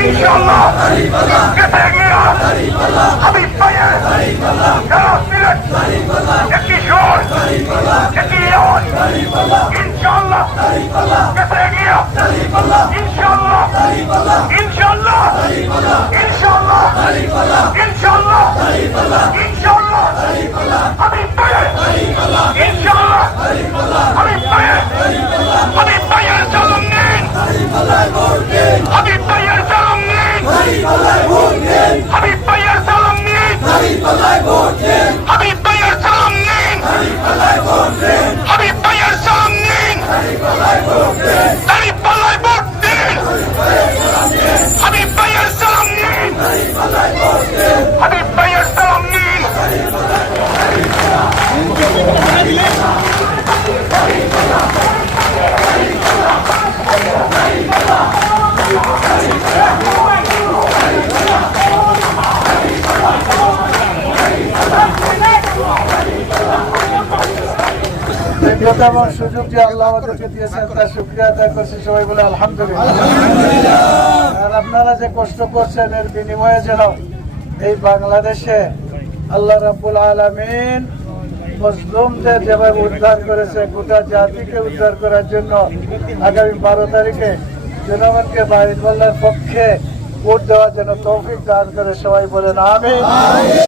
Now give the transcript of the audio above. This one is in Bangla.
ইনশাআল্লাহ কেটে গিয়া হাবিব ভাইয়ের সিলেট একটি সুর একটি ইয়ন ইনশাআল্লাহ কেটে গিয়া ইনশাআল্লাহ ইনশাআল্লাহ ইনশাআল্লাহ ইনশাআল্লাহ ইনশাআল্লাহ হাবিব ভাইয়ের ইনশাআল্লাহ হাবিব ভাইয়ের সালাম নিন হাবিব ভাইয়ের সালাম নিন হাবিব ভাইয়ের সালাম নিন হাবিব ভাইয়ের সালাম নিন হাবিব ভাইয়ের সালাম নিন দাঁড়িপাল্লায় ভোট দিন হাবিব ভাইয়ের সালাম নিন হাবিব ভাইয়ের সালাম নিন এবং সুযোগ যে আল্লাহ আমাদেরকে দিয়েছেন তার শুকরিয়া আদায় করছি সবাই বলে আলহামদুলিল্লাহ। আর আপনারা যে কষ্ট করছেন এর বিনিময়ে যেন এই বাংলাদেশে আল্লাহ রাব্বুল আলামিন মুসলিমদের যেভাবে উদ্ধার করেছে গোটা জাতিকে উদ্ধার করার জন্য আগামী 12 তারিখে জনগণকে বাহির পক্ষে ভোট দেওয়ার জন্য তৌফিক দান করে সবাই বলেন আমিন।